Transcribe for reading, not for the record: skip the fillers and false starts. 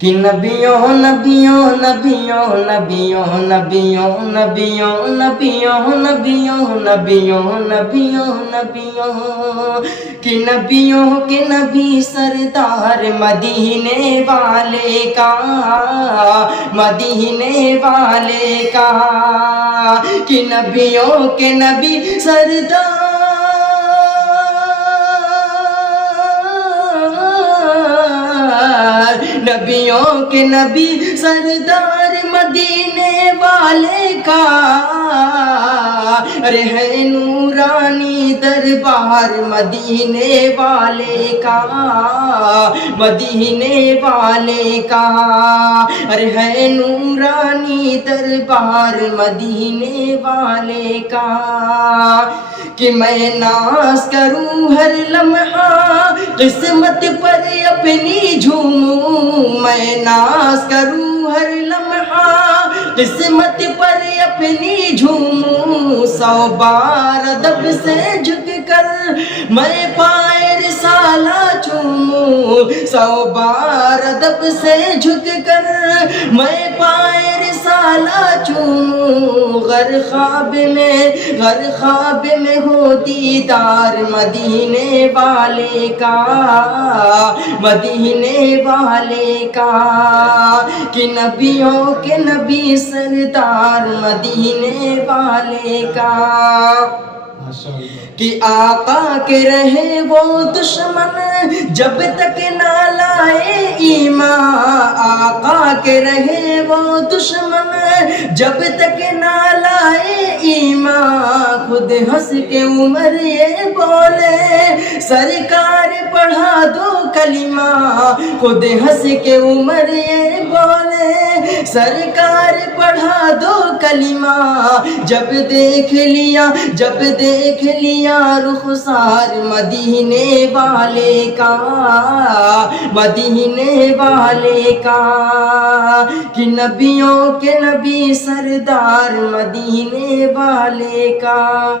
کہ نبیوں نبیوں نبیوں نبیوں نبیوں نبیوں نبیوں نبیوں نبیوں نبیوں نبیوں کہ نبیوں کے نبی سردار مدینے والے کا، مدینے والے کا، کہ نبیوں کے نبی سردار نبیوں کے نبی سردار مدینے والے کا، ارے ہے نورانی دربار مدینے والے کا، مدینے والے کا، ارے ہے نورانی دربار مدینے والے کا، کہ میں ناز کروں ہر لمحہ قسمت پر اپنی جھوموں، میں ناز کروں ہر لمحہ قسمت پر اپنی جھوموں، 100 بار ادب سے جھک کر میں پائے رسالہ چوموں، 100 بار ادب سے جھک کر میں پائے رسالہ چوموں، غر خواب میں ہو دیدار مدینے والے کا، مدینے والے کا، کہ نبیوں کے نبی سردار مدینے والے کا، کہ آقا کے رہے وہ دشمن جب تک نہ لائے ایمان، آقا کے رہے وہ دشمن جب تک نہ لائے ایمان، خود ہنس کے عمر یہ بولے سرکار پڑھا دو کلمہ، خود ہنس کے عمر یہ بولے سرکار پڑھا دو کلمہ، جب دیکھ لیا رخسار مدینے والے کا، مدینے والے کا، کہ نبیوں کے نبی سردار مدینے والے کا۔